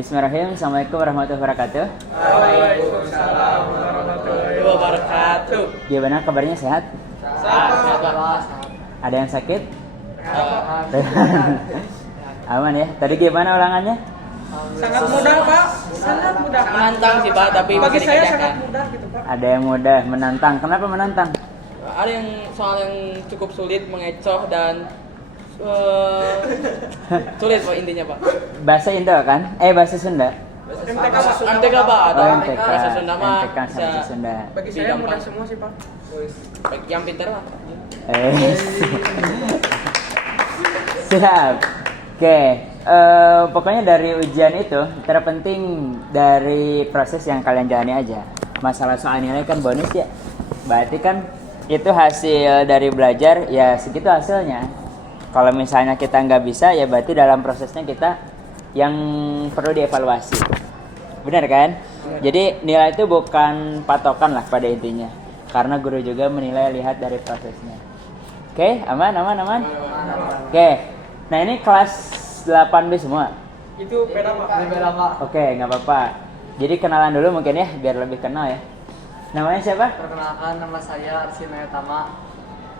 Bismillahirrahmanirrahim. Assalamualaikum warahmatullahi wabarakatuh. Waalaikumsalam warahmatullahi wabarakatuh. Gimana kabarnya, sehat? Sehat, Pak. Ada yang sakit? Aman ya. Tadi gimana ulangannya? Sangat mudah, Pak. Sangat mudah. Menantang sih, Pak, tapi bagi bisa saya dikerjakan. sangat mudah gitu, Pak. Ada yang mudah, menantang. Kenapa menantang? Ada yang soal yang cukup sulit, mengecoh dan sulit Pak intinya, Pak. Bahasa Indo kan? Bahasa Sunda. MTK, Pak. MTK, Pak, ada Oh, MTK, bahasa Sunda mah MTK sama bahasa Sunda. Bagi saya mudah semua sih, Pak. Yang pintar, Pak. Siap. Oke. Pokoknya dari ujian itu terpenting dari proses yang kalian jalani aja. Masalah soal nilai kan bonus ya. Berarti kan itu hasil dari belajar, ya segitu hasilnya. Kalau misalnya kita nggak bisa, ya berarti dalam prosesnya kita yang perlu dievaluasi. Benar kan? Jadi nilai itu bukan patokan lah pada intinya. Karena guru juga menilai lihat dari prosesnya. Oke, aman. Oke, nah ini kelas 8B semua. Itu beda, Pak. Oke, nggak apa-apa. Jadi kenalan dulu mungkin ya, biar lebih kenal ya. Namanya siapa? Perkenalkan, nama saya Arsina Tama.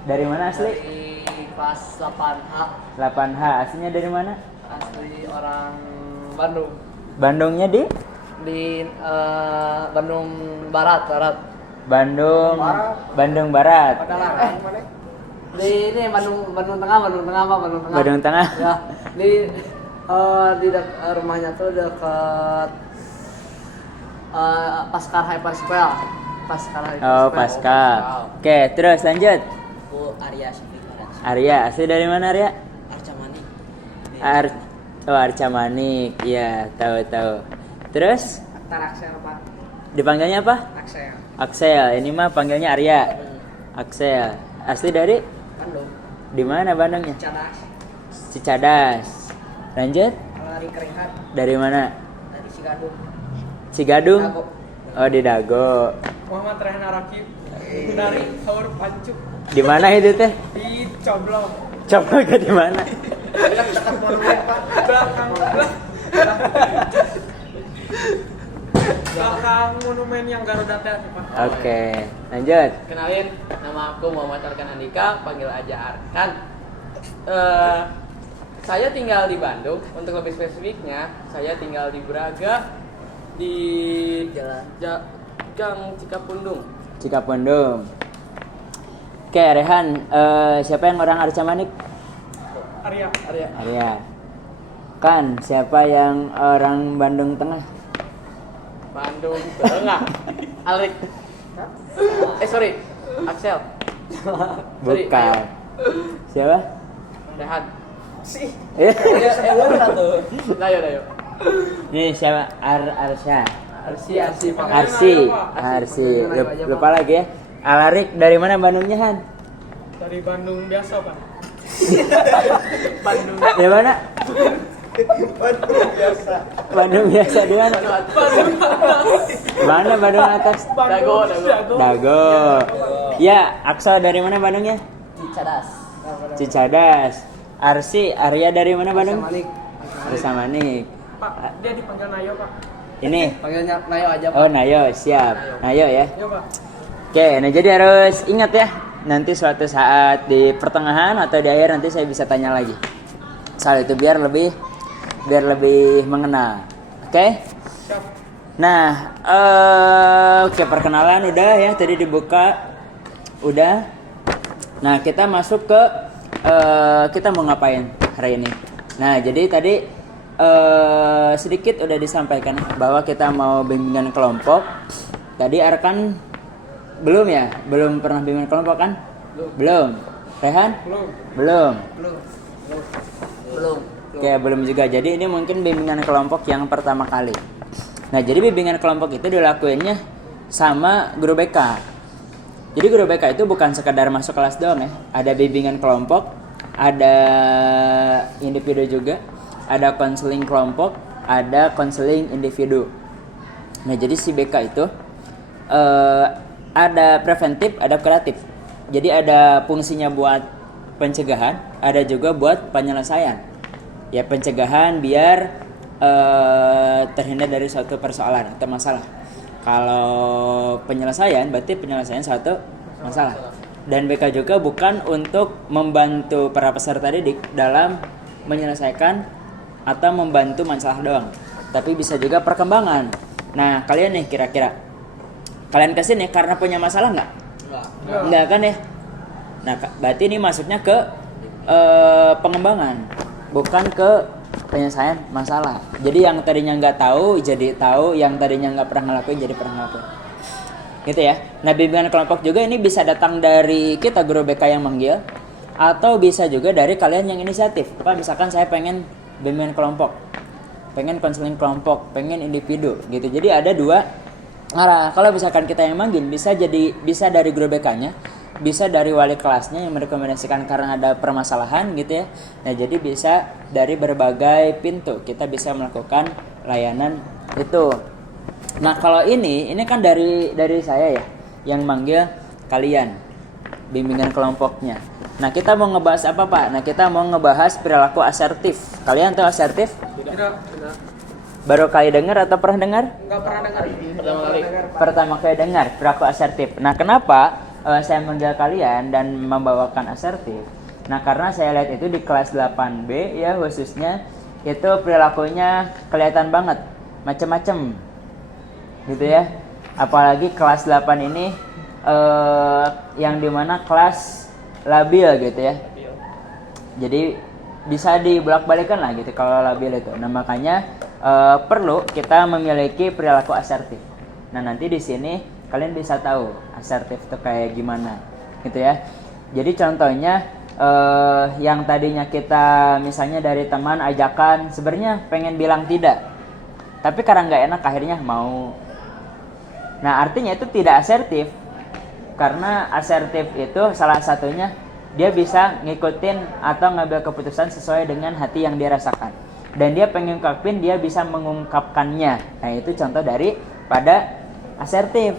Dari mana asli? Dari kelas 8H. 8H, aslinya dari mana? Asli orang Bandung. Bandungnya di? Di Bandung Barat. Bandung Barat. Di ini Bandung Tengah, Pak. Bandung Tengah. Ya, di rumahnya tuh dekat Paskar Hypersquare. Oh, Pascal. Oke, terus lanjut. Bu Arya Syafiq. Arya, asli dari mana Arya? Arca Manik. Arca Manik. Iya, tahu. Terus Aktar Aksel, Pak. dipanggilnya apa? Aksel. Aksel. Ini mah panggilnya Arya. Aksel. Asli dari Bandung. di mana Bandungnya? Cadas. Cicadas. Lanjut. Lari Keringat Dari mana? dari Cigadung. Cigadung. Dago. Oh, di Dago. Muhammad Rehan Rakib dari Haur Pancuk Di mana itu teh? di Coblong. Coba ke di mana? Dekat monumen, Pak. Belakang monumen yang Garuda teh, Pak. Oke, lanjut. Kenalin, nama aku Muhammad Arkan Andika, panggil aja Arkan. Saya tinggal di Bandung. Untuk lebih spesifiknya, saya tinggal di Braga di Gang Cikapundung. Cikapundung. Oke, Rehan, siapa yang orang Arca Manik? Arya. Arya. Kan, siapa yang orang Bandung Tengah? Bandung Tengah. Alrik. Sorry. Axel. Sorry, Bukan. Siapa? Rehan. Dayo. Ini siapa? Arsya. Arsi, Pak. Arsi. Lupa lagi ya. Alarik dari mana Bandungnya, Han? Dari Bandung biasa, Pak. Dari mana? Bandung biasa di mana? Mana Bandung atas? Dago. Ya, Aksel dari mana Bandungnya? Cicadas. Arya dari mana Bandung? Manik. Arsa Manik. Pak, dia dipanggil Nayo, Pak. Ini. Panggilnya Nayo aja, Pak. Oh, Nayo, siap. Nayo ya. Iya, Pak. Oke, nah jadi harus ingat ya. Nanti suatu saat di pertengahan atau di akhir nanti saya bisa tanya lagi. Soal itu biar lebih mengenal. Oke? Siap. Nah, oke, perkenalan udah ya, tadi dibuka udah. Nah, kita masuk ke kita mau ngapain hari ini. Nah, jadi tadi sedikit udah disampaikan bahwa kita mau bimbingan kelompok. Tadi Arkan belum pernah bimbingan kelompok kan? Belum. Rehan? Belum. Oke, belum juga. Jadi ini mungkin bimbingan kelompok yang pertama kali. Nah, jadi bimbingan kelompok itu dilakuinnya sama guru BK. Jadi guru BK itu bukan sekedar masuk kelas doang ya. Ada bimbingan kelompok, ada individu juga, ada konseling kelompok, ada konseling individu. Nah, jadi si BK itu ada preventif, ada kuratif. Jadi ada fungsinya buat pencegahan, ada juga buat penyelesaian. Ya pencegahan biar terhindar dari suatu persoalan atau masalah. Kalau penyelesaian berarti penyelesaian suatu masalah. Dan BK juga bukan untuk membantu para peserta didik dalam menyelesaikan atau membantu masalah doang, tapi bisa juga perkembangan. Nah, kalian nih kira-kira kalian kesini karena punya masalah nggak? Nggak kan ya? Nah, berarti ini masuknya ke pengembangan, bukan ke penyelesaian masalah. Jadi yang tadinya nggak tahu jadi tahu, yang tadinya nggak pernah ngelakuin jadi pernah ngelakuin. Gitu ya. Nah, bimbingan kelompok juga ini bisa datang dari kita guru BK yang manggil, atau bisa juga dari kalian yang inisiatif. Pak, misalkan saya pengen bimbingan kelompok, pengen konseling kelompok, pengen individu gitu. Jadi ada dua arah. Kalau misalkan kita yang manggil, bisa dari guru BK-nya, bisa dari wali kelasnya yang merekomendasikan karena ada permasalahan gitu ya. Nah, jadi bisa dari berbagai pintu kita bisa melakukan layanan itu. Nah, kalau ini kan dari saya ya yang manggil kalian bimbingan kelompoknya. Nah, kita mau ngebahas apa, Pak? Nah, kita mau ngebahas perilaku asertif. Kalian tahu asertif? Tidak. Baru kali dengar atau pernah dengar? Enggak pernah dengar. Pertama kali dengar perilaku asertif. Nah, kenapa saya manggil kalian dan membawakan asertif? Nah, karena saya lihat itu di kelas 8B ya khususnya itu perilakunya kelihatan banget macem-macem gitu ya. Apalagi kelas 8 ini yang dimana kelas labil gitu ya. Jadi bisa dibolak-balikan lah gitu kalau labil itu. Nah, makanya perlu kita memiliki perilaku asertif. Nah, nanti di sini kalian bisa tahu asertif itu kayak gimana gitu ya. Jadi contohnya yang tadinya kita misalnya dari teman ajakan sebenarnya pengen bilang tidak, tapi karena nggak enak akhirnya mau. Nah, artinya itu tidak asertif. Karena asertif itu salah satunya dia bisa ngikutin atau ngambil keputusan sesuai dengan hati yang dia rasakan. Dan dia pengen ngungkapin, dia bisa mengungkapkannya. Nah, itu contoh dari pada asertif.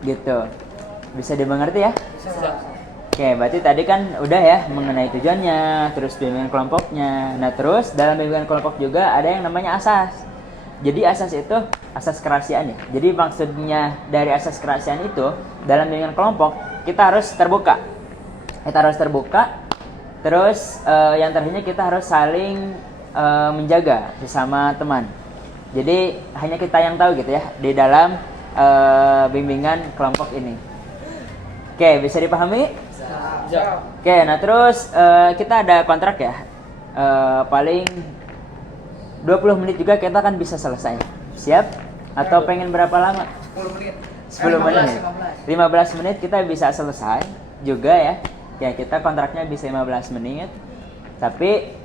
Gitu. Bisa dimengerti ya? Oke, berarti tadi kan udah ya mengenai tujuannya, terus bimbingan kelompoknya. Nah, terus dalam bimbingan kelompok juga ada yang namanya asas. Jadi asas itu asas kerahasiaan ya. Jadi maksudnya dari asas kerahasiaan itu dalam bimbingan kelompok kita harus terbuka. Kita harus terbuka. Terus yang terakhirnya kita harus saling menjaga sesama teman. Jadi hanya kita yang tahu gitu ya di dalam bimbingan kelompok ini. Oke, bisa dipahami? Ya. Oke, nah terus kita ada kontrak ya. Paling 20 menit juga kita kan bisa selesai. Siap? Atau pengen berapa lama? 10 menit. 10 menit. 15 menit kita bisa selesai juga ya. Ya, kita kontraknya bisa 15 menit. Tapi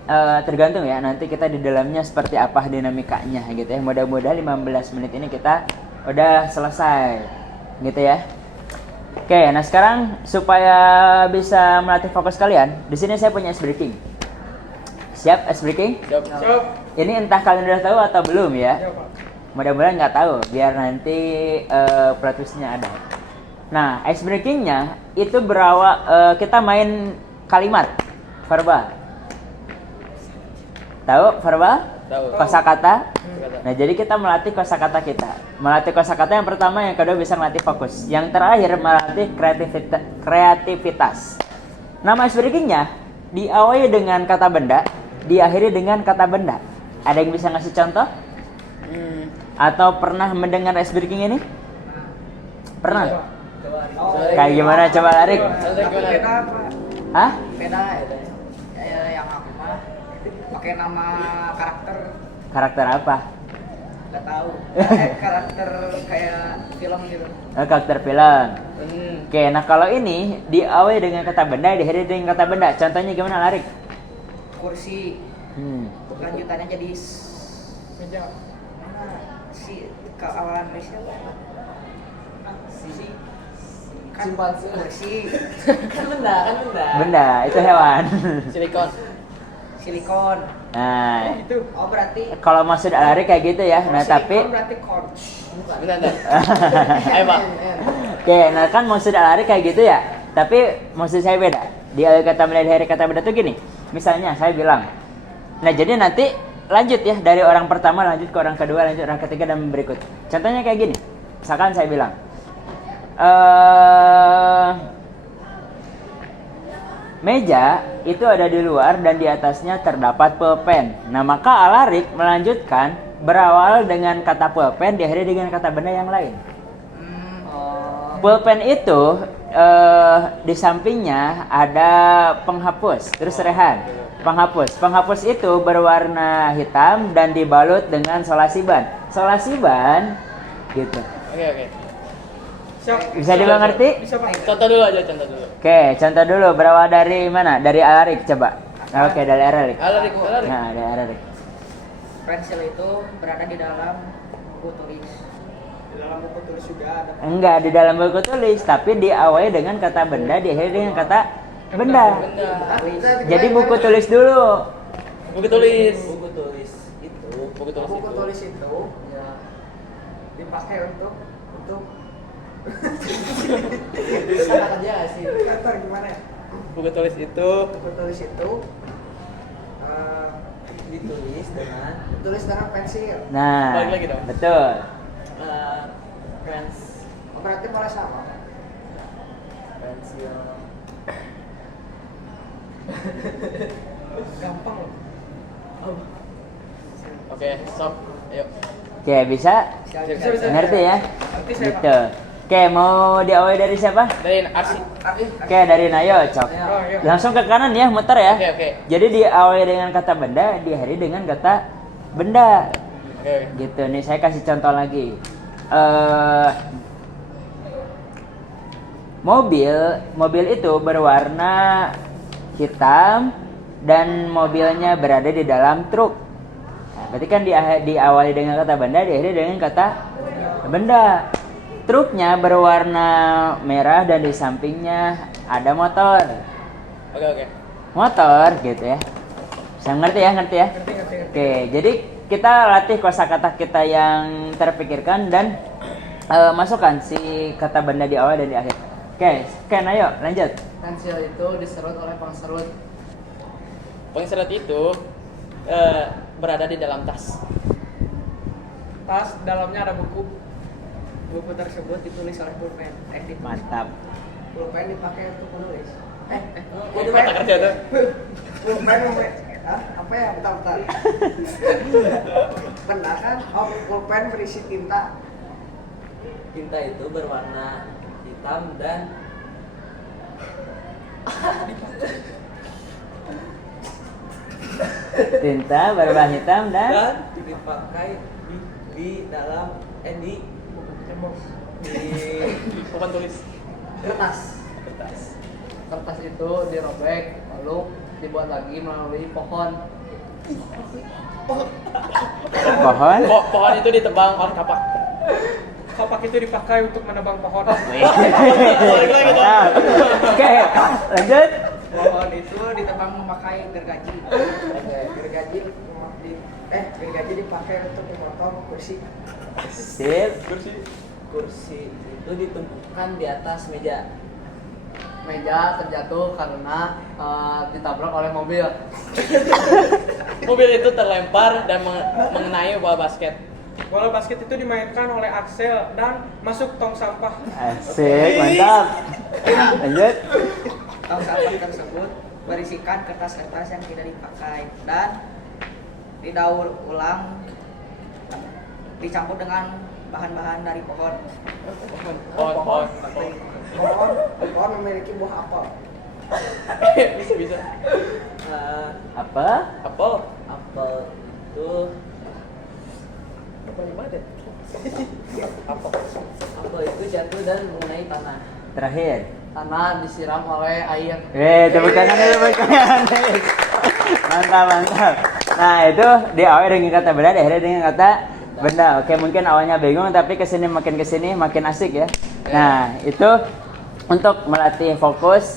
tergantung ya nanti kita di dalamnya seperti apa dinamikanya gitu ya. Mudah-mudahan 15 menit ini kita udah selesai gitu ya. Oke, nah sekarang supaya bisa melatih fokus kalian, di sini saya punya ice breaking. Siap ice breaking? Siap. Ini entah kalian udah tahu atau belum ya. Ya, Pak. Mudah-mudahan nggak tahu, biar nanti plot twist-nya ada. Nah, ice breaking-nya itu berawal kita main kalimat verbal. Tahu verbal? Tahu. Kosakata. Nah, jadi kita melatih kosakata kita. Melatih kosakata yang pertama, yang kedua bisa melatih fokus. Yang terakhir melatih kreativitas. Nama ice breaking-nya diawali dengan kata benda, diakhiri dengan kata benda. Ada yang bisa ngasih contoh? Atau pernah mendengar ice breaking ini? Pernah? Kayak gimana coba Larik? Beda apa? Hah? Beda itu. Yang aku mah pakai nama karakter Karakter apa? nggak tahu. Karakter kayak film gitu. Karakter film. Oke, nah kalau ini diawali dengan kata benda, diakhiri dengan kata benda. Contohnya gimana Larik? Kursi. Lanjutannya jadi Meja. mana si kawan Malaysia si kan kursi Kan benda. Benda, itu hewan. silikon. Nah, Itu. Oh berarti kalau maksud Larik kayak gitu ya. Nah, silikon tapi berarti corn. Bentar. Ayo, Pak. oke, nah kan maksud Larik kayak gitu ya. Tapi maksud saya beda. Di awal kata benda, di akhir kata benda tuh gini. Misalnya saya bilang, nah jadi nanti lanjut ya, dari orang pertama lanjut ke orang kedua, lanjut orang ketiga dan berikut. Contohnya kayak gini. Misalkan saya bilang meja itu ada di luar dan di atasnya terdapat pulpen. Nah, maka Alarik melanjutkan berawal dengan kata pulpen diakhiri dengan kata benda yang lain. Pulpen itu di sampingnya ada penghapus, terus rehan. Penghapus. Penghapus itu berwarna hitam dan dibalut dengan solasiban. Solasiban gitu. Oke. Siap. Bisa dimengerti? Bisa Pak. Contoh dulu aja, contoh dulu. Oke, contoh dulu berawal dari mana? Dari Alarik coba. Oke, dari Alarik. Alarik. Nah, dari Alarik. Pensil itu berada di dalam buku tulis. Di dalam buku tulis juga ada. Enggak di dalam buku tulis, tapi diawali dengan kata benda, diakhiri dengan kata benda. Jadi buku tulis dulu. Buku tulis. Buku tulis itu. Buku tulis Buku itu. tulis itu ya dipakai untuk sana kerja sih. Kantor gimana ya? Buku tulis itu Buku tulis itu ditulis dengan pensil. Nah, Balik lagi dong. betul. Oh, berarti mulai sama. pensil. Gampang loh. Oke, stop. Ayo. Oke, bisa? Bisa. Ngerti ya? Ngerti saya, Pak. Gitu. Oke, mau diawali dari siapa? Dari Arsi. Oke, dari Nayo, Cok. Oh, iya. Langsung ke kanan ya, muter ya. Oke. Jadi diawali dengan kata benda, diakhiri dengan kata benda. Oke. Gitu. Nih saya kasih contoh lagi. Mobil itu berwarna hitam dan mobilnya berada di dalam truk. Nah, berarti kan diawali dengan kata benda, diakhiri dengan kata benda. Truknya berwarna merah dan di sampingnya ada motor. Oke. Motor gitu ya. Bisa ngerti ya? Ngerti. Oke, jadi kita latih kosakata kita yang terpikirkan dan masukkan si kata benda di awal dan di akhir. Oke, ayo lanjut. Pensil itu diserut oleh pengserut. Pengserut itu berada di dalam tas. Tas dalamnya ada buku. Buku tersebut ditulis oleh pulpen. Mantap. Pulpen dipakai untuk menulis. Kata kerja tuh. Pulpen apa ya? Bentar. Benar kan? Oh, pulpen berisi tinta. Tinta itu berwarna hitam dan Tinta berwarna hitam dan dipakai di dalam di Papan tulis. Kertas. Kertas itu dirobek lalu dibuat lagi melalui pohon. pohon. Pohon itu ditebang oleh kapak. Kapak itu dipakai untuk menebang pohon. Mantap. Oke, lanjut. Pohon itu ditebang memakai gergaji. Gergaji dipakai untuk memotong kursi. Sip. kursi itu ditumpukan di atas meja. Meja terjatuh karena ditabrak oleh mobil. Mobil itu terlempar dan mengenai bola basket. Bola basket itu dimainkan oleh Axel dan masuk tong sampah. Asik, mantap. Lanjut. Tong sampah tersebut berisikan kertas-kertas yang tidak dipakai dan didaur ulang dicampur dengan bahan-bahan dari pohon. Pohon memiliki buah apel. Bisa. Apa? Apel. Apel itu apel itu jatuh dan mengenai tanah. Terakhir. Tanah disiram oleh air. Tepuk tangan dulu, tepuk tangan. Mantap. Nah, itu diawali dengan kata benda, diakhiri dengan kata benda. Oke, mungkin awalnya bingung tapi kesini makin asik ya. Nah, itu untuk melatih fokus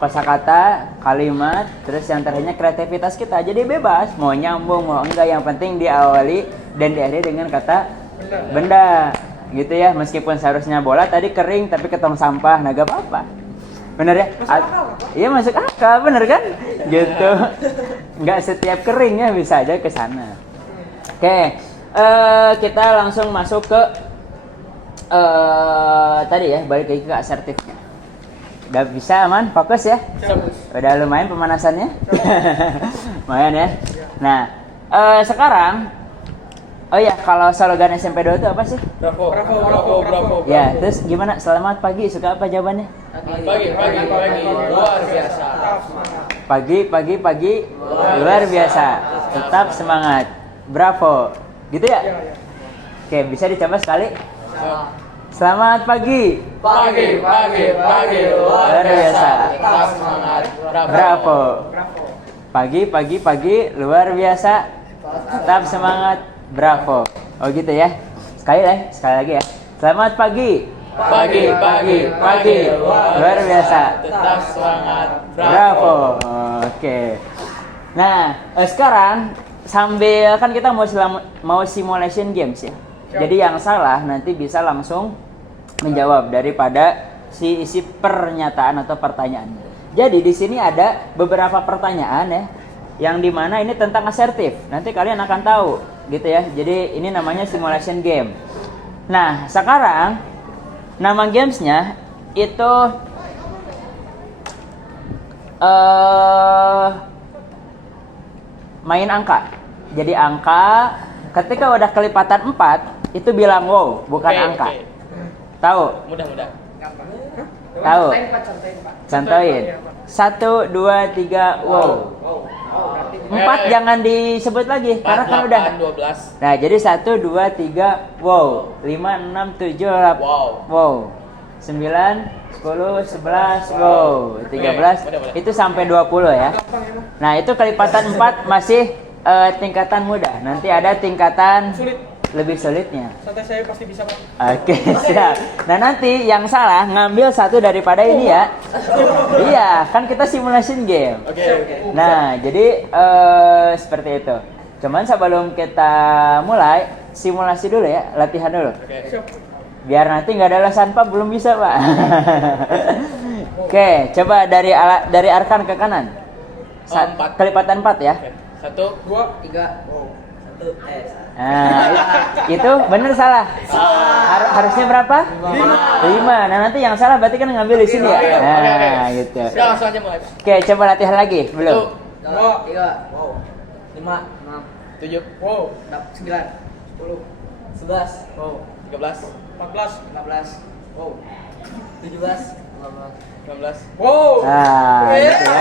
kosakata, kalimat, terus yang terakhirnya kreativitas kita. Jadi bebas, mau nyambung, mau enggak, yang penting diawali dan diakhiri dengan kata benda. Gitu ya, meskipun seharusnya bola tadi kering tapi ketong sampah, nah gak apa-apa. Bener ya? Iya masuk akal, bener kan? Gitu. Nggak setiap kering ya bisa aja ke sana. Oke, kita langsung masuk ke tadi ya, balik lagi ke asertifnya. Udah bisa aman, fokus ya? Udah lumayan pemanasannya? Lumayan ya? Nah, sekarang, oh ya, kalau slogan SMP 2 itu apa sih? Bravo. Ya, terus gimana? Selamat pagi, suka apa jawabannya? Pagi, luar biasa. Pagi, luar biasa. Tetap semangat. Bravo. Gitu ya? Oke, bisa dicoba sekali? Selamat pagi. Pagi, luar biasa. Tetap semangat. Bravo. Pagi, luar biasa. Tetap semangat. Bravo. Oh gitu ya. Sekali lagi ya. Selamat pagi. Pagi, luar biasa. Tetap semangat. Bravo. Oke. Nah, sekarang sambil kan kita mau simulation games ya. Jadi yang salah nanti bisa langsung menjawab daripada si isi pernyataan atau pertanyaan. Jadi di sini ada beberapa pertanyaan ya, yang dimana ini tentang asertif. Nanti kalian akan tahu, gitu ya. Jadi ini namanya simulation game. Nah, sekarang nama gamesnya itu main angka. Jadi angka ketika udah kelipatan 4 itu bilang wow, bukan angka. Tahu? Mudah. Tahu? Santai, Pak. Contohin. 1, 2, 3, wow. 4 jangan disebut lagi karena kan udah. 12. Nah, jadi 1, 2, 3, wow. 5, 6, 7, 8, wow. 9, 10, 11, wow. 13, itu sampai 20 ya. Nah, itu kelipatan 4 masih tingkatan mudah. Nanti ada tingkatan Sulit. lebih sulitnya. Santai, saya pasti bisa, Pak. Oke, siap. Nah, nanti yang salah ngambil satu daripada ini ya. Iya, kan kita simulation game. Oke. Nah, jadi seperti itu. Cuman sebelum kita mulai, simulasi dulu ya, latihan dulu. Siap. Biar nanti nggak ada alasan Pak belum bisa Pak. Oke, coba dari Arkan ke kanan. 4. Kelipatan 4 ya. 1, 2, 3, wow. 1 S. Nah, itu bener salah. Harusnya berapa? 5. Nah, nanti yang salah berarti kan ngambil di sini ya. Nah, gitu. Sudah langsung aja mulai. Oke, coba latihan lagi. Belum? 2, 3, wow. 5, 6, 7, wow, 9, 10, 11, wow. 13, 14, 15, wow. 17, 16. wow. Nah, gitu ya.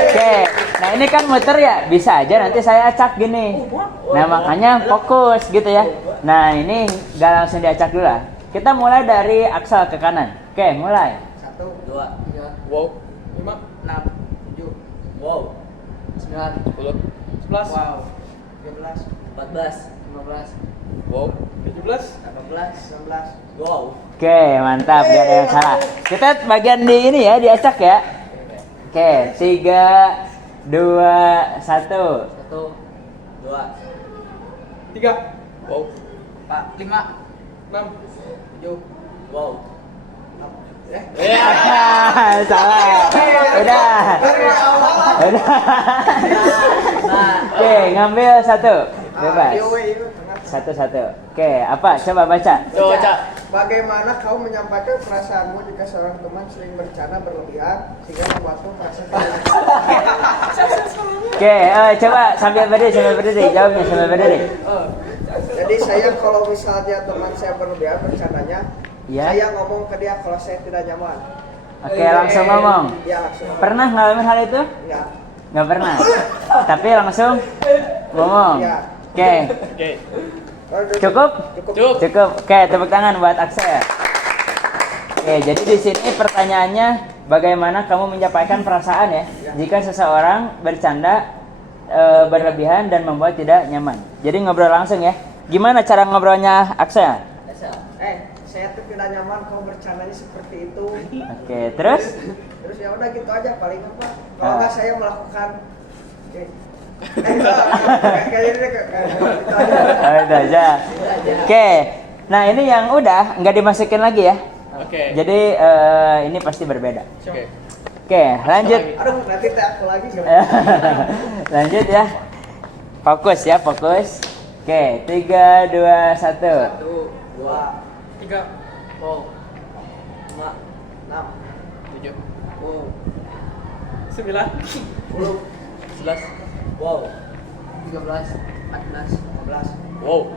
Oke, nah ini kan muter ya, bisa aja nanti saya acak gini. Nah, makanya fokus gitu ya. Nah, ini gak langsung diacak dulu lah. Kita mulai dari aksal ke kanan. Oke, mulai. 1, 2, 3, Wow, 5, 6, 7, wow. 9, 10, 11, wow. 13, 14, 15, wow, 17, 18, 19, wow. Oke, mantap, gak ada yang salah. Kita bagian di ini ya, diacak ya. Oke, 3, 2, 1. 1, 2, 3, wow, 4, 5, 6, 7, wow. Salah. Udah. Oke, ngambil satu. Bebas. Satu. Oke, apa? Coba baca. coba Cak. Bagaimana kau menyampaikan perasaanmu jika seorang teman sering bercanda berlebihan sehingga membuatmu merasa tidak Oke, coba sambil berdiri, jawabnya sambil berdiri. Jadi saya kalau misalnya teman saya berlebihan bercandanya, Ya. saya ngomong ke dia kalau saya tidak nyaman. Oke, langsung ngomong. Dia langsung ngomong. Pernah ngalamin hal itu? Ya. Nggak pernah. Tapi langsung ngomong. Ya. Oke, Oke. cukup? Cukup. Cukup. Oke, tepuk tangan buat Axel. Oke, jadi di sini pertanyaannya bagaimana kamu menyampaikan perasaan ya jika seseorang bercanda berlebihan dan membuat tidak nyaman. Jadi ngobrol langsung ya. Gimana cara ngobrolnya Axel? Saya tuh tidak nyaman kau bercandanya seperti itu. Oke, terus? Terus ya udah gitu aja paling apa. Kalau Ah. nggak saya melakukan kayak gitu aja. Itu aja. Oke. Nah, ini yang udah nggak dimasukin lagi ya. Oke. Jadi ini pasti berbeda. Oke. Oke, lanjut. Aduh, nanti tak aku lagi. Lanjut ya. Fokus ya, fokus. Oke, 3, 2, 1. 1, 2, 3, wow, 5, 6, 7, wow, 9, 10, 11, wow, 13, 14, 15, wow.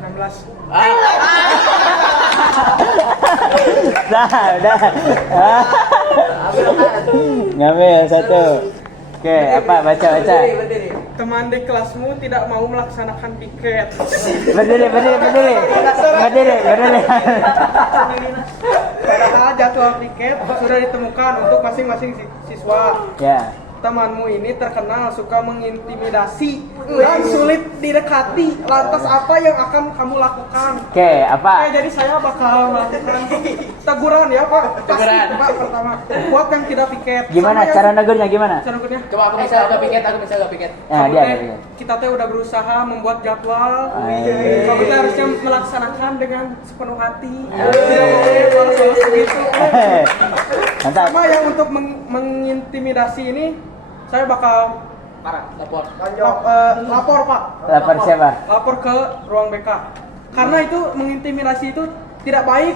16. Dah, udah. Ngambil satu. Oke, apa? Baca. berdiri. Teman di kelasmu tidak mau melaksanakan piket. Berdiri. Padahal jadwal piket sudah ditemukan untuk masing-masing siswa. Ya. Temanmu ini terkenal suka mengintimidasi dan sulit didekati. Lantas apa yang akan kamu lakukan? Oke, apa? Jadi saya bakal melakukan teguran ya Pak. Teguran. Pasti, Pak, pertama. Buat yang tidak piket. Gimana Sama yang- cara negurnya gimana? Cara negurnya? Coba aku bisa agak piket, Nah, Kamu dia. teh, kita teh udah berusaha membuat jadwal. Ayo. Kamu teh harusnya melaksanakan dengan sepenuh hati. Tidak boleh balas-balas begitu. Mantap. Sama yang untuk mengintimidasi ini, saya bakal Lapor. lapor Pak. Lapor siapa? Lapor ke ruang BK. Karena itu mengintimidasi itu tidak baik.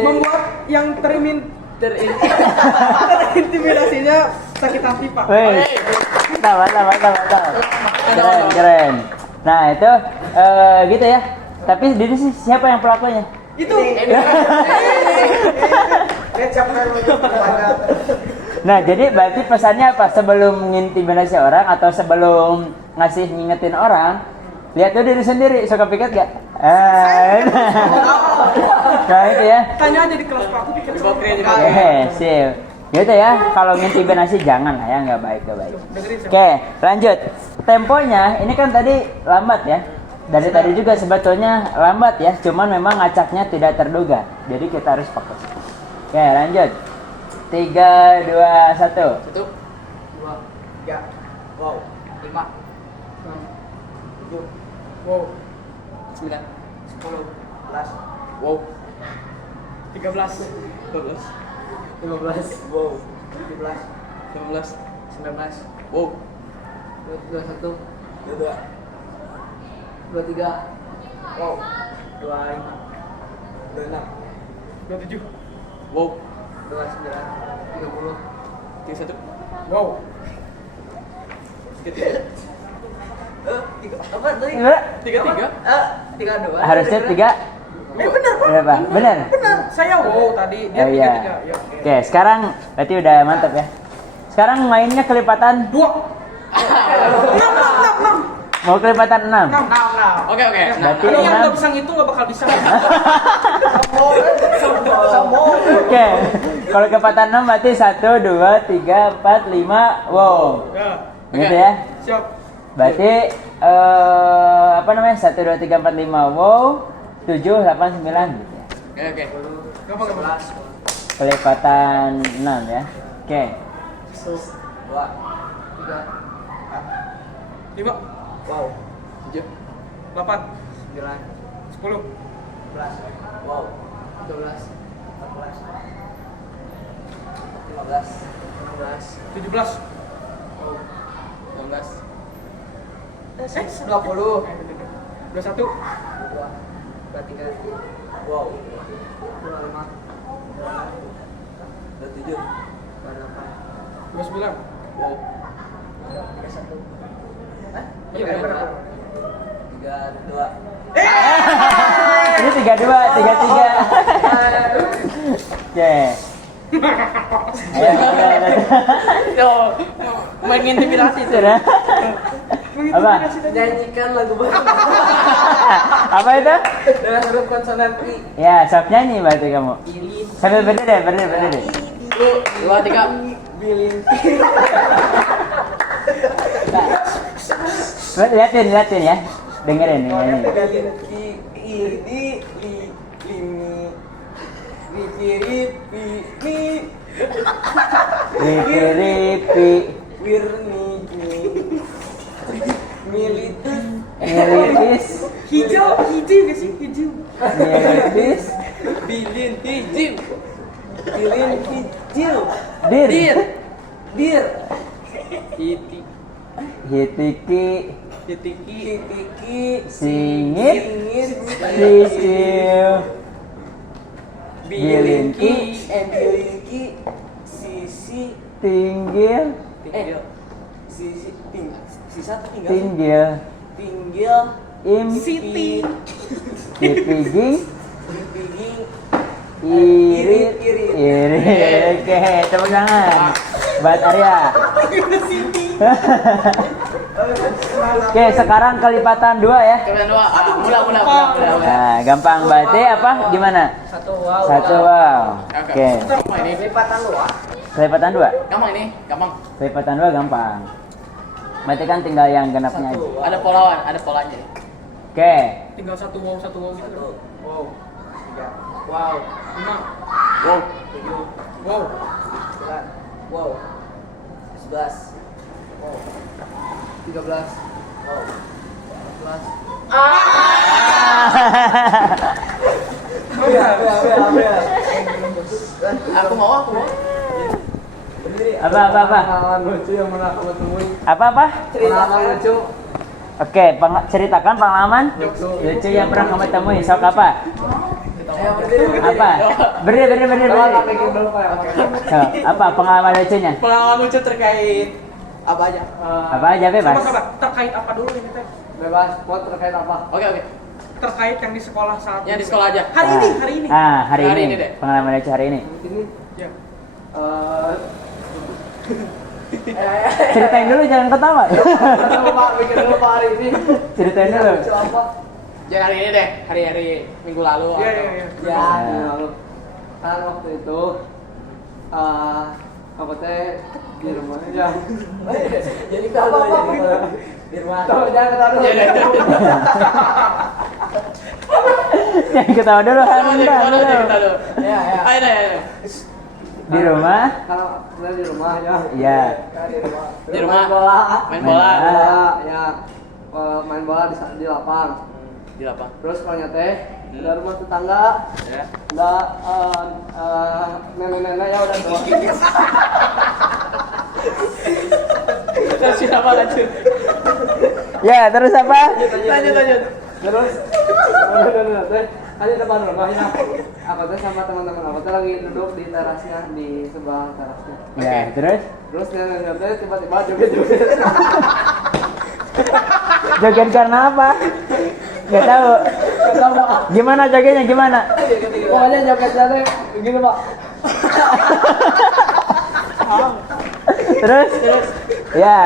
Membuat yang terintimidasinya sakit hati Pak. Wih. Mantap. Keren. Nah, itu gitu ya. Tapi di sini siapa yang pelakunya? Itu. Nah, jadi berarti pesannya apa? Sebelum mengintimidasi orang atau sebelum ngasih ngingetin orang, lihat tuh diri sendiri, suka piket gak? Nah, itu ya. Tanya aja di kelas Pak, aku piket. Sip. Gitu ya, kalau ngintimidasi jangan lah ya, nggak baik. Oke, lanjut. Temponya, ini kan tadi lambat ya. Dari tadi juga sebetulnya lambat ya, cuman memang ngacaknya tidak terduga. Jadi kita harus fokus. Oke, lanjut. 3, 2, 1. 1, 2, 3, wow, 5, 6, 7, Wow, 9, 10, 11, wow, 13. 12, 15, wow, 17, 15, 19, wow, 21, 22, 23, wow, 25, 26, 27. wow, 29, 30, 31, Wow. 33, apa tadi? 33, 32. Harusnya 3. Benar Pak. Berapa? Benar. Benar. Saya wow tadi. Dia Oh iya. 33. Ya, oke. Oke, sekarang berarti udah mantap ya. Sekarang mainnya kelipatan. 2. 6. Mau kelipatan 6. Oke. Berarti Ini yang 6. nggak bisa ngitung nggak bakal bisa. Oke. Kalau kelipatan 6 berarti 1, 2, 3, 4, 5. Wow. Ya, Gitu ya. siap. Berarti apa namanya? 1, 2, 3, 4, 5. Wow. 7, 8, 9 gitu ya. Oke. Gampang. Kelipatan 6 ya. Oke. 2, 3, 5, wow, 7, 8, 9, 10, 11, wow, 12, 14, 15, 16, 17. 19, 20, 21. 23, wow, 25, 27, 28, 29. wow. 31, Iya benar. 32, Ini 32, 33. Oke. Ayo. Main intimidasi tuh. Sudah. Apa? nyanyikan lagu baru Apa itu? dengan huruf konsonan I. Ya, sok nyanyi berarti kamu. Sambil berdiri. 2, 3, Bilin. Liatin ya. Dengerin ini. Bilin ki ini li limi ripi mi Ripi. wirni mi militus Militis. Hijau gak sih? Hijau. Militis. bilin hijau, bilin hijau Dir. dir hiti, Hitiki. Tiki, singit, sisil, bilingki, bilingki, sisi, tinggil, sisa tuh tinggal. tinggil, Tinggil, impi, ipiging, piging, irit, Irit. irit. Oke, tepuk tangan buat Arya. Oke, sekarang kelipatan 2 ya. Kalian dua, ulang. Nah, gampang berarti apa? Gimana? Satu wow. Satu wow. Oke. Gampang ini. Lipatan luas. Kelipatan 2. Gampang ini, gampang. Kelipatan 2 gampang. Berarti kan tinggal yang genapnya aja. Ada polanya. Oke. Tinggal satu wow gitu. wow, Wow. 5. Wow. Wow. 9, wow, 11, 13. wow, 14. Aku mau. Apa? Pengalaman lucu yang pernah kamu temui. Apa? Pengalaman lucu. Oke, ceritakan pengalaman lucu yang pernah kamu temui. Sok apa? Apa? Berdiri. Bikin dulu Pak. Oke. Sok, apa pengalaman lucunya? Pengalaman lucu terkait apa aja? Apa aja bebas? Sabar. Terkait apa dulu ini teh? Bebas, mau terkait apa? Oke. Terkait yang di sekolah saat Yang di ini. sekolah aja. Hari ini. Hari Hari ini ini deh. pengalaman lucu hari ini. Ini Ya. Ceritain dulu, jangan ketawa. bikin dulu Pak hari ini. Ceritain dulu. Lucu apa? Jangan hari ini deh, hari minggu lalu. Iya. Ya, lalu kan waktu itu apa teh di rumah aja. jadi kalau di rumah. Jangan ketawa dulu. Iya. Jangan ketawa dulu, Kita Anda. dulu. Ya. Ayo. Di rumah? Kalau kita di rumah ya. Iya. Di rumah. Main bola. Main bola. Ya. Main bola di lapang. Di lapang. Terus kalau teh dari rumah tetangga Ya. udah nenek-nenek ya udah tua. Terus siapa lanjut? Ya, terus apa? Lanjut. Terus teh ada depan rumahnya. Aku teh sama teman-teman aku teh lagi duduk di terasnya di sebelah terasnya. Ya, terus Terus nenek teh tiba-tiba joget-joget. joget karena apa? Gak tahu. Gimana jogetnya? Gimana? Pokoknya jogetnya teh begini Pak. Terus? Ya.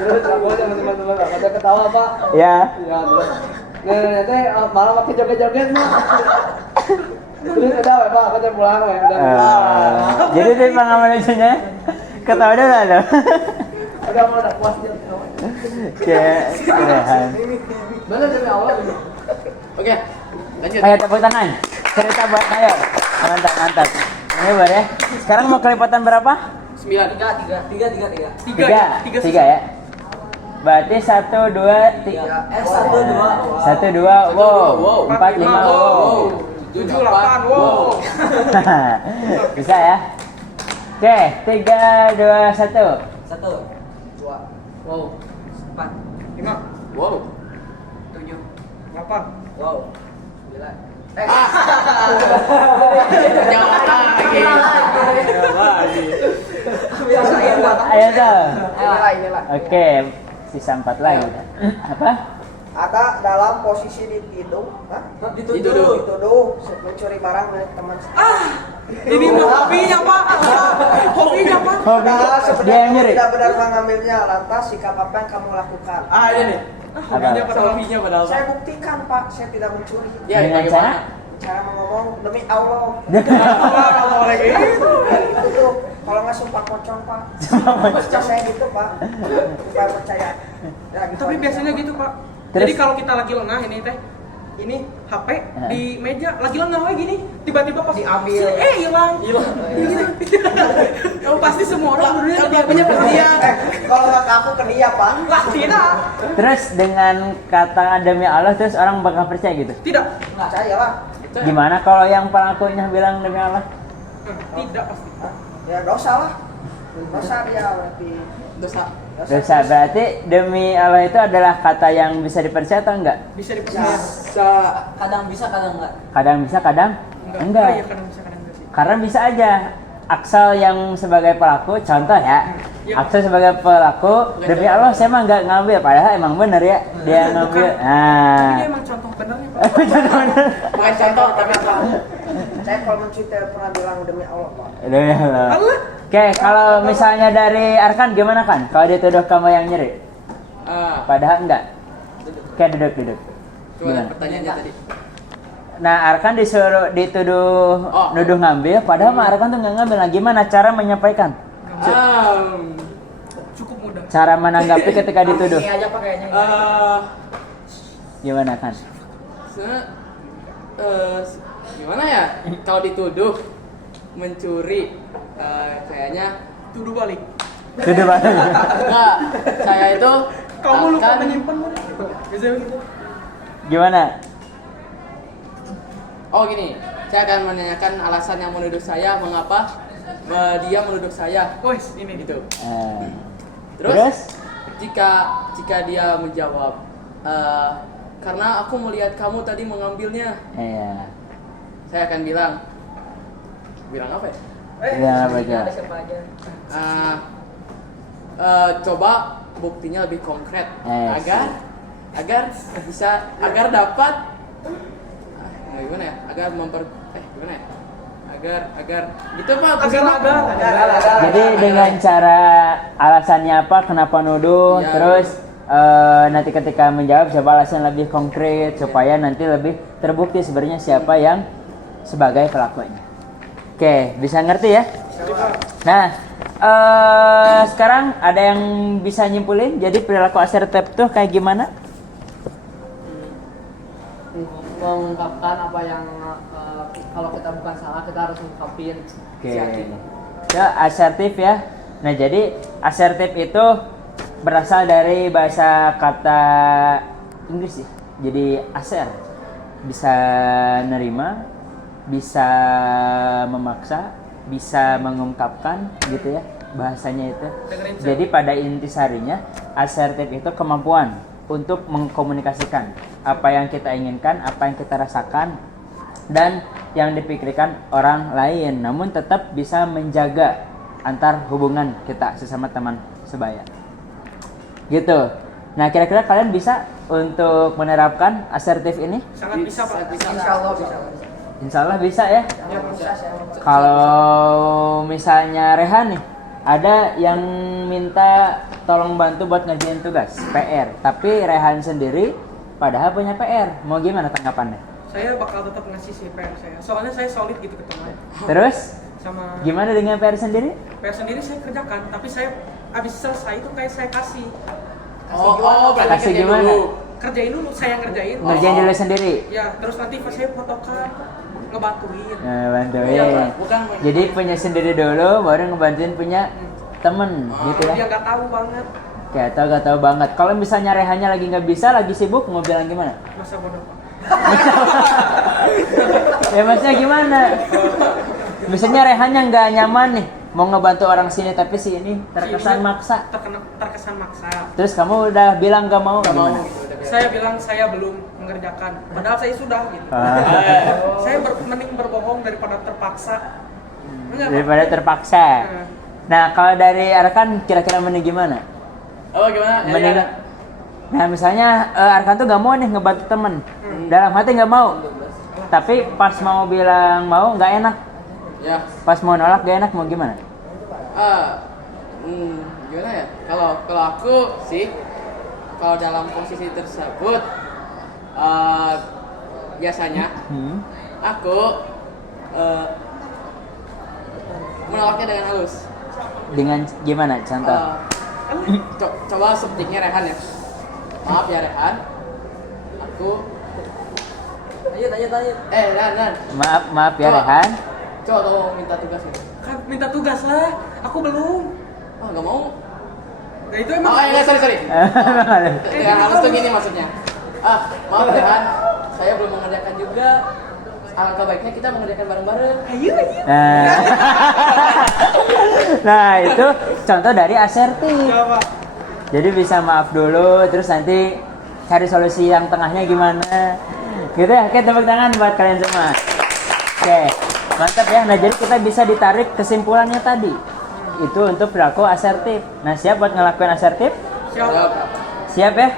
Terus aku sama teman-teman aku teh ketawa Pak. Ya. Ya terus nenek teh malah pakai joget-joget mah. Terus udah we, Pak, aku teh pulang we, udah. Jadi itu pengalaman lucunya. Ketawa dulu ada. Udah puas dia. Kayak kerehan. Mana dari awal gitu. Oke. Lanjut. Ayo tepuk tangan. Cerita buat ayo. Mantap. Ini boleh. Sekarang mau kelipatan berapa? 9. 3 ya. Berarti 1, 2, 3. 1, 2, wow. 4, 5, wow. 7, 8. Wow. Bisa ya? Oke, 3, 2, 1. 2, Wow. 5, Wow. 7, 8. wow, 9. Jangan lagi. Ayo dong. Inilah. Oke, sisa 4 lagi. Apa? Ada dalam posisi dituduh, dituduh mencuri barang milik teman. Ini hobinya Pak. Hobinya Pak. Hobi. Nah, Dia yang nyuri. tidak benar mengambilnya, lantas sikap apa yang kamu lakukan? Ini nih. Hobinya padahal. Hobinya padahal. Saya buktikan Pak, saya tidak mencuri. Ya, Dengan bagaimana? Cara ngomong demi Allah. Kalau lagi itu. Itu tuh, kalau nggak sumpah pocong Pak. Percaya saya gitu Pak, supaya percaya. Ya, gitu. Tapi biasanya gitu Pak. Terus? Jadi kalau kita lagi lengah ini teh, ini HP di meja lagi lengah kayak gini, tiba-tiba pas Diambil. hilang. Kamu pasti semua orang dulunya punya dia. Kalau nggak ke aku ke dia Pak. Lah tidak. Terus dengan kata demi Allah terus orang bakal percaya gitu. Tidak. Percaya lah. Gimana kalau yang pelakunya bilang demi Allah? Tidak pasti. Ya dosa lah. Dosa dia berarti. Dosa. Dosa berarti demi Allah itu adalah kata yang bisa dipercaya atau enggak? Bisa dipercaya. Kadang bisa kadang enggak. Kadang bisa, kadang Oh, enggak. iya, kadang bisa kadang enggak sih. Karena bisa aja Aksal yang sebagai pelaku, contoh ya, Iya. Aksal sebagai pelaku, demi Allah saya mah nggak ngambil, padahal emang bener ya dia ngambil. Tapi Nah, dia emang contoh benernya Pak. Bukan contoh tapi Saya kalau mencintai pernah bilang demi Allah Pak. demi Allah. Allah. Oke, kalau misalnya dari Arkan gimana kan? Kalau dituduh kamu yang nyeri, padahal enggak. Oke, duduk. Coba Gimana? pertanyaannya tadi. Nah, Arkan dituduh Oh. nuduh ngambil, padahal mah Arkan tuh nggak ngambil. Nah, gimana cara menyampaikan? Cukup mudah. Cara menanggapi ketika dituduh? Ini aja Pak kayaknya. Gimana kan? Sebenarnya, gimana ya? Kalau dituduh mencuri, kayaknya Tuduh balik. Tuduh balik. enggak. Saya itu Kamu lupa akan- menyimpan mana? Bisa begitu. Gimana? Oh gini, saya akan menanyakan alasan yang menuduh saya, mengapa dia menuduh saya. Wes, ini Gitu. Terus? Jika dia menjawab, karena aku melihat kamu tadi mengambilnya, Iya. saya akan bilang apa ya? Iya, apa aja? Ada siapa aja? Coba buktinya lebih konkret Yes. agar dapat gimana ya? Gimana ya? Agar gitu Pak. Agar. Jadi dengan cara alasannya apa, kenapa nuduh, Iya. terus nanti ketika menjawab siapa alasan lebih konkret supaya nanti lebih terbukti sebenarnya siapa yang sebagai pelakunya. Oke, bisa ngerti ya? Nah, sekarang ada yang bisa nyimpulin jadi perilaku asertif tuh kayak gimana? Mengungkapkan apa yang kalau kita bukan salah kita harus ungkapin. Oke. Ya, asertif ya. Nah, jadi asertif itu berasal dari bahasa kata Inggris ya. Jadi aser. Bisa nerima, bisa memaksa, bisa mengungkapkan gitu ya bahasanya itu. Jadi pada intisarinya asertif itu kemampuan untuk mengkomunikasikan apa yang kita inginkan, apa yang kita rasakan dan yang dipikirkan orang lain, namun tetap bisa menjaga antar hubungan kita sesama teman sebaya. Gitu. Nah, kira-kira kalian bisa untuk menerapkan asertif ini? Sangat bisa Pak. Insya Allah bisa. Insya Allah bisa ya. Ya, Bisa saya. Kalau misalnya Rehan nih, ada yang minta tolong bantu buat ngerjain tugas PR, tapi Rehan sendiri padahal punya PR. Mau gimana tanggapannya? Saya bakal tetap ngasih sih PR saya. Soalnya saya solid gitu ke teman. Terus Sama gimana dengan PR sendiri? PR sendiri saya kerjakan, tapi saya abis selesai itu kayak saya kasih. Berarti Kasih kerja gimana? dulu. Kerjain dulu, saya ngerjain. Ngerjain dulu sendiri. Ya, terus nanti pas saya fotokan, ngebantuin. Nah, bantuin. Iya, Pak. Bukan. Jadi punya sendiri dulu, baru ngebantuin punya temen gitu ya. Dia nggak tahu banget. Gak tahu banget. Kalau misalnya Rehannya lagi nggak bisa, lagi sibuk, mau bilang gimana? Masa bodoh Pak. Ya maksudnya gimana? Misalnya Rehannya nggak nyaman nih, mau ngebantu orang sini tapi si ini terkesan maksa. Terkesan maksa. Terus kamu udah bilang nggak mau, gimana? Saya bilang saya belum mengerjakan, padahal saya sudah gitu. Saya mending berbohong daripada terpaksa. Enggak, Pak. Daripada terpaksa. Nah, kalau dari Arkan kira-kira mending gimana? Gimana? Mending, nah misalnya Arkan tuh nggak mau nih ngebantu temen, dalam hati nggak mau, tapi pas mau bilang mau nggak enak, Ya. pas mau nolak nggak enak, mau gimana? Gimana ya? Kalau aku sih, kalau dalam posisi tersebut, biasanya aku menolaknya dengan halus. Dengan gimana? Contoh? Coba subtiknya Rehan ya. Maaf ya Rehan. Aku. Lanjut. Rehan. Maaf ya Coba. Rehan. Coba kamu minta tugas ya. Kan minta tugas lah, aku belum. Nggak mau. Nah itu emang. Sorry. Dengan halus tuh gini maksudnya. Maaf Rehan. Saya belum mengerjakan juga. Alangkah baiknya kita mengerjakan bareng-bareng. Ayo. Nah, itu contoh dari asertif. Enggak, Pak. Jadi bisa maaf dulu, terus nanti cari solusi yang tengahnya gimana. Gitu ya, oke tepuk tangan buat kalian semua. Oke, mantap ya. Nah jadi kita bisa ditarik kesimpulannya tadi. Itu untuk perilaku asertif. Nah siap buat ngelakuin asertif? Siap. Siap ya?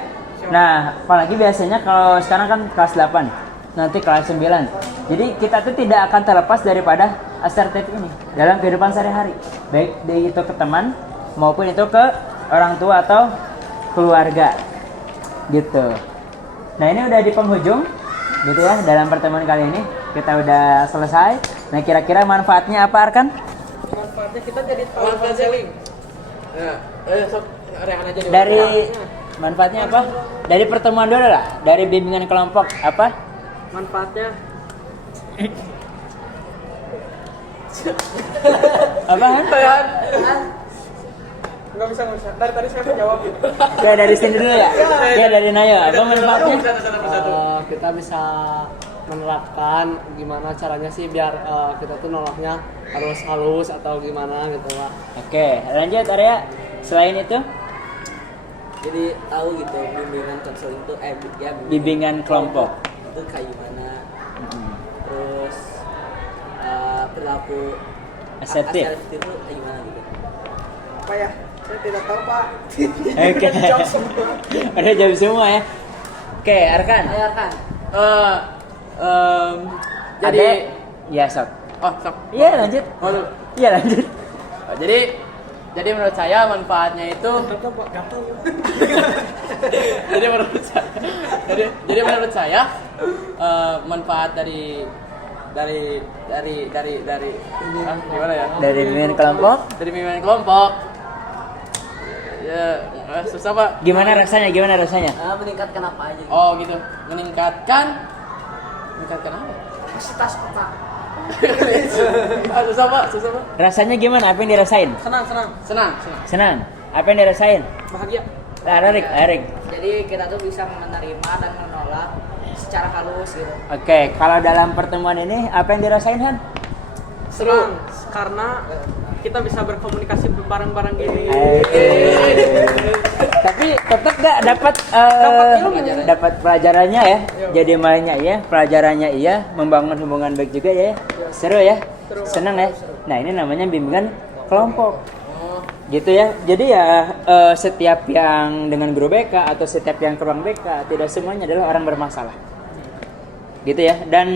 Nah, apalagi biasanya kalau sekarang kan kelas 8, nanti kelas 9. Jadi kita tuh tidak akan terlepas daripada asertif ini dalam kehidupan sehari-hari. Baik itu ke teman maupun itu ke orang tua atau keluarga. Gitu. Nah, ini udah di penghujung gitu ya dalam pertemuan kali ini. Kita udah selesai. Nah, kira-kira manfaatnya apa, Arkan? Manfaatnya kita jadi tahu counseling. Sok rehan aja dulu. Dari manfaatnya apa? Dari pertemuan dulu lah, dari bimbingan kelompok apa? Manfaatnya Apaan? nggak bisa. Dari tadi saya menjawab. Ya dari sini dulu ya. Ya dari Nayo. Apa manfaatnya? Kita bisa menerapkan gimana caranya sih biar kita tuh nolaknya harus halus atau gimana gitu Pak. Oke, lanjut Arya. Selain itu, Jadi tahu gitu bimbingan konseling itu ya bimbingan kelompok. itu kayak gimana. Terus perilaku Asertif. itu kayak gimana gitu. Apa ya? Saya tidak tahu Pak. Oke. Udah jawab semua ya. Oke, Arkan. Ayo kan. Jadi ya sok. Oh, sok. Iya lanjut. Waduh. Iya lanjut. Oh, jadi menurut saya manfaatnya itu jadi menurut saya manfaat dari gimana ya? Dari bimbingan kelompok. Dari bimbingan kelompok. Ya, susah Pak. Gimana rasanya? Meningkatkan apa aja gitu. Oh gitu. Meningkatkan apa? Kapasitas otak. Susah Pak. Rasanya gimana? Apa yang dirasain? Senang. Senang. Apa yang dirasain? Bahagia. Larik. Jadi kita tuh bisa menerima dan menolak secara halus gitu. Oke, kalau dalam pertemuan ini apa yang dirasain Han? Senang karena kita bisa berkomunikasi bareng-bareng gini. Tapi tetap gak dapat ilmu. dapat pelajarannya ya. Jadi mainnya iya, pelajarannya iya, membangun hubungan baik juga ya. Seru ya? Senang ya? Nah, ini namanya bimbingan kelompok. Gitu ya. Jadi ya setiap yang dengan guru BK atau setiap yang ke ruang BK tidak semuanya adalah orang bermasalah. Gitu ya. Dan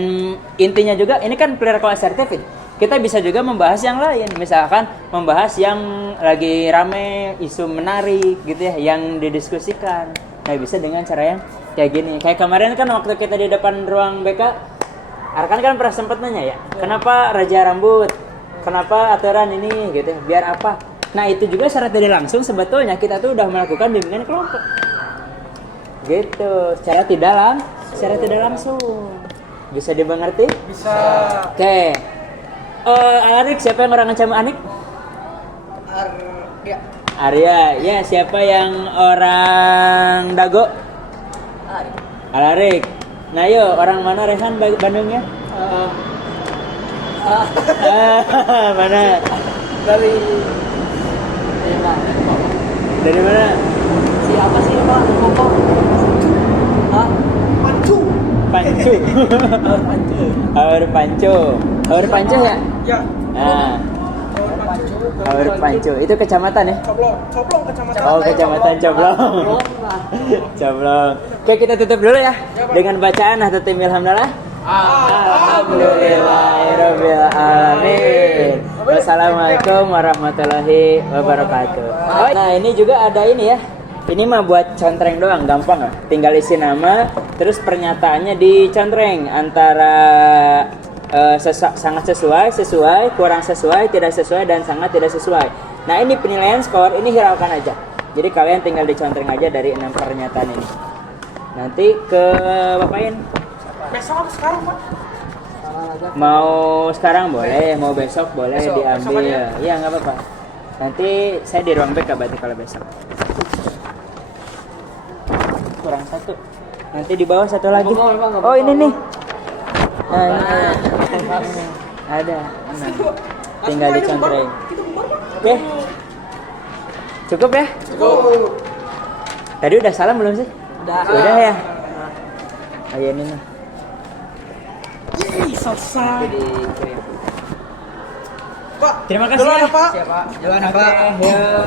intinya juga ini kan perilaku asertif. Kita bisa juga membahas yang lain, misalkan membahas yang lagi rame, isu menarik gitu ya, yang didiskusikan. Nah bisa dengan cara yang kayak gini. Kayak kemarin kan waktu kita di depan ruang BK, Arkan kan pernah sempat nanya ya, kenapa raja rambut, kenapa aturan ini gitu, biar apa? Nah itu juga secara tidak langsung sebetulnya kita tuh udah melakukan bimbingan kelompok. Gitu, secara tidak langsung. Bisa dimengerti? Bisa. Oke. Arik, siapa yang orang sama Anik? Ya. Arya. Ya, siapa yang orang Dago? Alarik. Nah, yuk, orang mana Rehan Bandungnya? Mana? Dari mana? Siapa sih Pak? Kok? Hah? Aur Panco ya? Ya. Nah, Aur Panco. Itu kecamatan ya? Coblong kecamatan. Oh, kecamatan Coblong. Coblong. Oke, kita tutup dulu ya dengan bacaan Nahdlatul Alhamdulillah. Alhamdulillahirabbil alamin. Wassalamualaikum warahmatullahi wabarakatuh. Oh, nah, ini juga ada ini ya. Ini mah buat contreng doang, gampang ya. Tinggal isi nama, terus pernyataannya dicontreng antara sangat sesuai, kurang sesuai, tidak sesuai, dan sangat tidak sesuai. Nah ini penilaian skor, ini hiraukan aja. Jadi kalian tinggal dicontreng aja dari 6 pernyataan ini. Nanti ke Bapakin. Besok atau sekarang Pak? Mau sekarang boleh, mau besok boleh Besok diambil. aja. Iya nggak apa-apa. Nanti saya di ruang BK berarti kalau besok. Kurang satu. Nanti di bawah satu lagi. Oh ini nih. Nah, ini. Ada. Nah. Tinggal dicontreng. Oke. Cukup ya? Cukup. Tadi udah salam belum sih? Udah ya. Ayo ini nih. Ih, selesai. Dikirim. Pak, Terima kasih duluan ya. ya, Pak. Siapa? Oke, yuk.